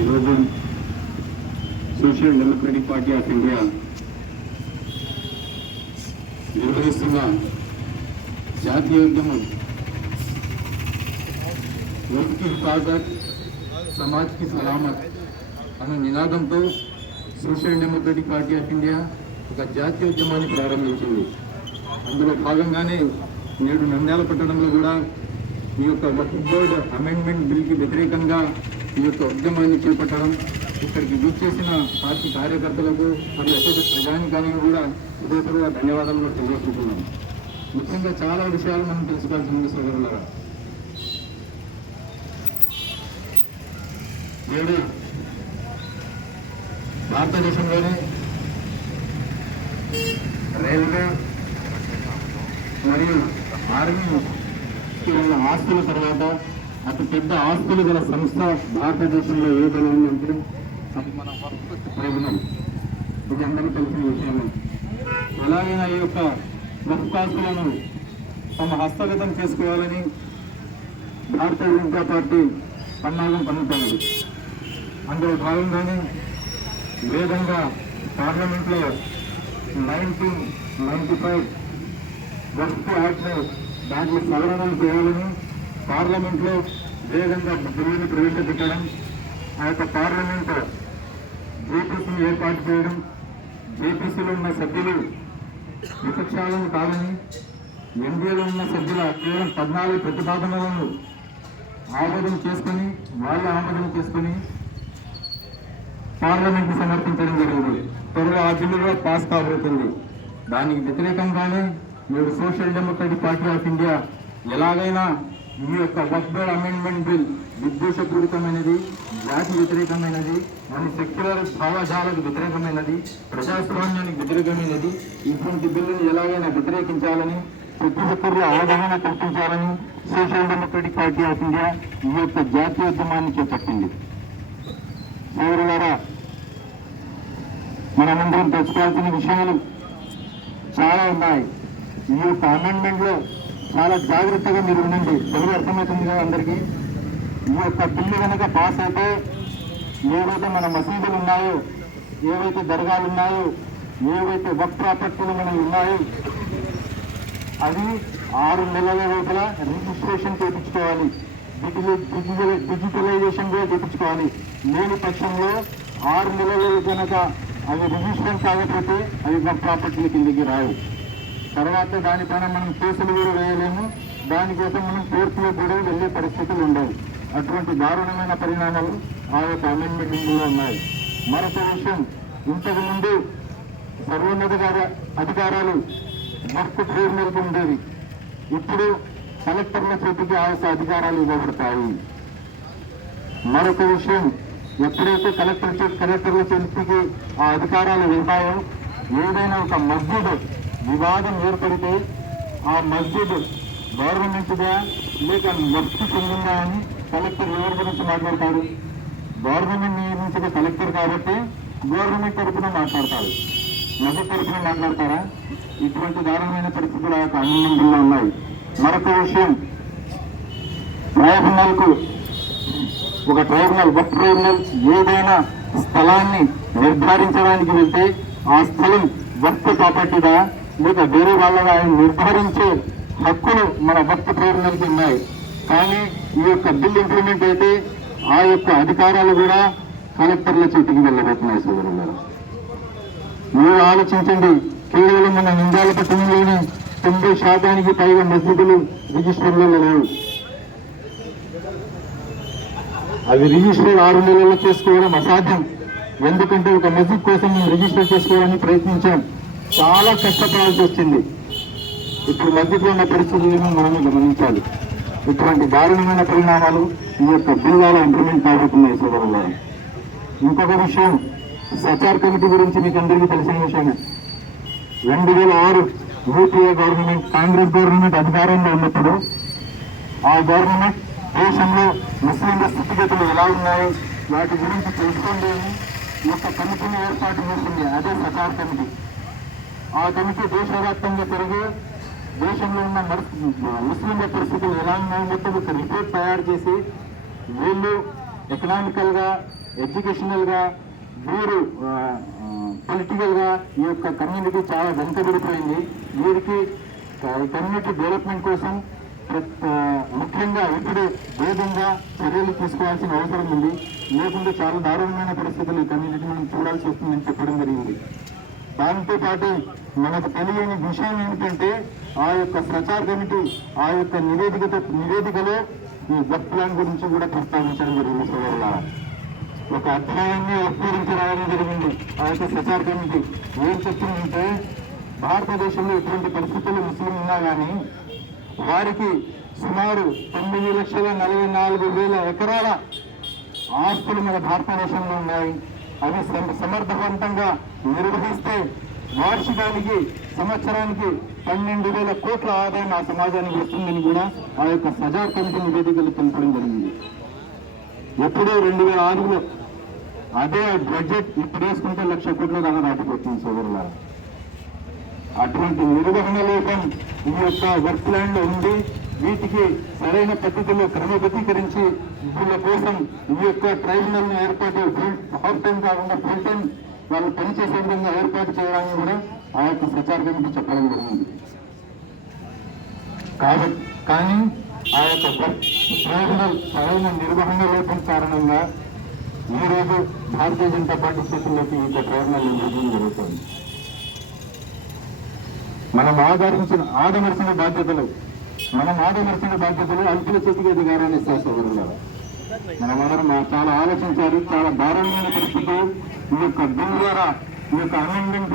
ఈరోజు social democratic party of India నిర్వహిస్తున్న జాతీయోద్యమం వక్ఫ్ కి హిఫాజత్, సమాజ్ కి సలామత్ అనే నినాదంతో social democratic party of India ఒక జాతీయోద్యమాన్ని ప్రారంభించింది. అందులో భాగంగానే నేడు నంద్యాల పట్టణంలో కూడా ఈ యొక్క వక్ఫ్ బోర్డు అమెండ్మెంట్ బిల్కి వ్యతిరేకంగా ఈ యొక్క ఉద్యమాన్ని చేపట్టడం, ఇక్కడికి విచ్చేసిన పార్టీ కార్యకర్తలకు మరియు అత్యంత ప్రజానికానికి కూడా హృదయపూర్వక ధన్యవాదాలు కూడా తెలియజేస్తున్నాం. ముఖ్యంగా చాలా విషయాలు మనం తెలుసుకోవాల్సి ఉంది సోదరులారా. నేడు భారతదేశంలోనే రైల్వే మరియు ఆర్మీకి ఉన్న ఆస్తుల తర్వాత అతి పెద్ద ఆస్తులు గల సంస్థ భారతదేశంలో ఏదైనా ఉందంటే అది మన వక్ఫ్ ట్రైబ్యునల్. ఇది అందరికీ తెలిసిన విషయమే. ఎలాగైనా ఈ యొక్క వక్ఫ్ ఆస్తులను తమ హస్తగతం చేసుకోవాలని భారతీయ జనతా పార్టీ పన్నాగం పన్నుతున్నది. అందులో భాగంగానే వేగంగా పార్లమెంట్లో 1995 వక్ఫ్ యాక్ట్ను దాంట్లో సవరణలు చేయాలని పార్లమెంట్లో వేగంగా బిల్లుని ప్రవేశపెట్టడం, ఆ యొక్క పార్లమెంట్ జేపీసీని ఏర్పాటు చేయడం, జేపీసీలో ఉన్న సభ్యులు విపక్షాలను కాదని ఎన్డీఏలో ఉన్న సభ్యుల కేవలం 14 ప్రతిపాదనలను ఆమోదం చేసుకొని పార్లమెంట్కి సమర్పించడం జరిగింది. త్వరలో ఆ బిల్లు కూడా పాస్ కాబోతుంది. దానికి వ్యతిరేకంగానే నేడు social democratic party of India ఎలాగైనా ఈ యొక్క వక్ఫ్ బోర్డ్ అమెండ్మెంట్ బిల్ విద్వేషపూరితమైనది, జాతి వ్యతిరేకమైనది, మన సెక్యులర్ భావజాలకు వ్యతిరేకమైనది, ప్రజాస్వామ్యానికి వ్యతిరేకమైనది. ఇటువంటి బిల్లును ఎలాగైనా వ్యతిరేకించాలని, ప్రతి ఒక్కరిలో అవగాహన కల్పించాలని social democratic party of India ఈ యొక్క జాతీయోద్యమాన్ని చేపట్టింది. సోదరులారా, మనమందరం తెలుసుకోవాల్సిన విషయాలు చాలా ఉన్నాయి. ఈ యొక్క అమెండ్మెంట్ లో చాలా జాగ్రత్తగా మీరు ఉండండి. తెలుగు అర్థమవుతుంది కదా అందరికీ. ఈ యొక్క బిల్లు కనుక పాస్ అయితే ఏవైతే మన మసీదులు ఉన్నాయో, ఏవైతే దర్గాలు ఉన్నాయో, ఏవైతే వక్ఫ్ ప్రాపర్టీలు మనవి ఉన్నాయో అవి 6 నెలల లోపల రిజిస్ట్రేషన్ చేయించుకోవాలి, డిజిటలైజేషన్ కూడా చేయించుకోవాలి. లేని పక్షంలో 6 నెలలు కనుక అవి రిజిస్ట్రేషన్ కాకపోతే అవి వక్ఫ్ ప్రాపర్టీల కిందికి రావు. తర్వాత దానిపైన మనం కేసులు కూడా వేయలేము. దానికోసం మనం కోర్టులో కూడా వెళ్ళే పరిస్థితులు ఉండవు. అటువంటి దారుణమైన పరిణామాలు ఆ యొక్క అమెండ్మెంట్లో ఉన్నాయి. మరొక విషయం, ఇంతకుముందు సర్వోన్నత అధికారాలు వక్ఫ్ ట్రైబ్యునల్కి ఉండేవి. ఇప్పుడు కలెక్టర్ల చేతికి ఆ యొక్క అధికారాలు ఇవ్వబడతాయి. మరొక విషయం, ఎప్పుడైతే కలెక్టర్ల చేతికి ఆ అధికారాలు వెళ్తాయో, ఏదైనా ఒక మస్జిద్ వివాదం ఏర్పడితే ఆ మస్జిద్ గవర్నమెంట్గా లేక వక్ఫ్ చెందిందా అని కలెక్టర్ ఎవరి గురించి మాట్లాడతాడు? గవర్నమెంట్ నియమించిన కలెక్టర్ కాబట్టి గవర్నమెంట్ తరఫున మాట్లాడతారు, మస్జిద్ తరఫున మాట్లాడతారా? ఇటువంటి దారుణమైన పరిస్థితులు ఆ యొక్క అమెండ్మెంట్లో ఉన్నాయి. మరొక విషయం, ట్రైబ్యునల్కు ఒక వక్ఫ్ ట్రైబ్యునల్ ఏదైనా స్థలాన్ని నిర్ధారించడానికి వెళ్తే ఆ స్థలం వక్ఫ్ ప్రాపర్టీగా లేక వేరే వాళ్ళగా నిర్ధారించే హక్కులు మన వక్ఫ్ ట్రైబ్యునల్కి ఉన్నాయి. కానీ ఈ యొక్క బిల్ ఇంప్లిమెంట్ అయితే ఆ యొక్క అధికారాలు కూడా కలెక్టర్ల చేతికి వెళ్ళబోతున్నాయి. సోదరులారా, మీరు ఆలోచించండి. కేవలం మన నంద్యాల పట్టణంలోనే 90% పైగా మసీదులు రిజిస్టర్లలో లేవు. అవి రిజిస్టర్ 6 నెలల్లో చేసుకోవడం అసాధ్యం. ఎందుకంటే ఒక మసీద్ కోసం మేము రిజిస్టర్ చేసుకోవడానికి ప్రయత్నించాం, చాలా కష్టపడాల్సి వచ్చింది. ఇప్పుడు మసీదులో ఉన్న పరిస్థితులను మనమే గమనించాలి. ఇటువంటి దారుణమైన పరిణామాలు ఈ యొక్క బిల్లులో ఇంప్లిమెంట్ కాబోతున్నాయి. సోదరులారా, ఇంకొక విషయం, సచార్ కమిటీ గురించి మీకు అందరికీ తెలిసిన విషయమే. 2006 యూపీఏ గవర్నమెంట్, కాంగ్రెస్ గవర్నమెంట్ అధికారంలో ఉన్నప్పుడు ఆ గవర్నమెంట్ దేశంలో ముస్లింల స్థితిగతులు ఎలా ఉన్నాయి వాటి గురించి తెలుసుకోండి ఈ యొక్క కమిటీని ఏర్పాటు చేసింది. అదే సచార్ కమిటీ. ఆ కమిటీ దేశవ్యాప్తంగా తిరిగి దేశంలో ఉన్న ముస్లింల పరిస్థితులు ఎలా ఉన్నాయో మొత్తం ఒక రిపోర్ట్ తయారు చేసి వీళ్ళు ఎకనామికల్గా, ఎడ్యుకేషనల్గా, వీరు పొలిటికల్గా ఈ యొక్క కమ్యూనిటీ చాలా వెనుకబడిపోయింది. వీరికి కమ్యూనిటీ డెవలప్మెంట్ కోసం ముఖ్యంగా ఇప్పుడు వేగంగా చర్యలు తీసుకోవాల్సిన అవసరం ఉంది. లేకుంటే చాలా దారుణమైన పరిస్థితులు ఈ కమ్యూనిటీ మనం చూడాల్సి వస్తుందని చెప్పడం జరిగింది. దాంతో పాటు మనకు తెలియని విషయం ఏమిటంటే ఆ యొక్క ప్రచార కమిటీ ఆ యొక్క నివేదికలో ఈ వర్క్ ప్లాన్ గురించి కూడా ప్రస్తావించడం జరిగింది. సోదరుల ఒక అధ్యాయాన్ని విస్తరించి రావడం జరిగింది. ఆ యొక్క ప్రచార కమిటీ ఏం చెప్తుందంటే భారతదేశంలో ఎటువంటి పరిస్థితులు ముస్లిం ఉన్నా కానీ వారికి సుమారు 9,44,000 ఎకరాల ఆస్తులు మన భారతదేశంలో ఉన్నాయి. అవి సమర్థవంతంగా నిర్వహిస్తే వార్షికానికి సంవత్సరానికి 12,000 కోట్ల ఆదాయం ఆ సమాజానికి వస్తుందని కూడా ఆ యొక్క సజార్ కమిటీ నివేదికలు తెలపడం జరిగింది. ఎప్పుడో 2006లో అదే బడ్జెట్ ఇప్పుడు వేసుకుంటే 1,00,000 కోట్ల దాకా దాటిపోతుంది. సోదరుల అటువంటి నిర్వహణ లోపం ఈ యొక్క వర్క్ ప్లాన్ లో ఉంది. వీటికి సరైన పద్ధతిలో క్రమబద్ధీకరించి వీళ్ళ కోసం ఈ యొక్క ట్రైబ్యునల్ ను ఏర్పాటు హాఫ్ టైం కాకుండా ఫుల్ టైం వాళ్ళు పనిచేసే విధంగా ఏర్పాటు చేయడానికి కూడా ఆ యొక్క ప్రచార కమిటీ చెప్పడం జరిగింది. కాబట్టి కానీ ఆ యొక్క ట్రైబ్యునల్ సరైన నిర్వహణ లోపం కారణంగా ఈ రోజు భారతీయ జనతా పార్టీ చేతుల్లోకి ఈ యొక్క ట్రైబ్యునల్ నిర్వహణ జరుగుతుంది. మనం ఆదమర్చిన బాధ్యతలు అల్పుల చేతికి అధికారాన్ని ఇస్తారు. మనమందరం చాలా ఆలోచించారు. చాలా దారుణమైన పరిస్థితులు ఈ యొక్క బిల్ ద్వారా ఈ యొక్క అమెండ్మెంట్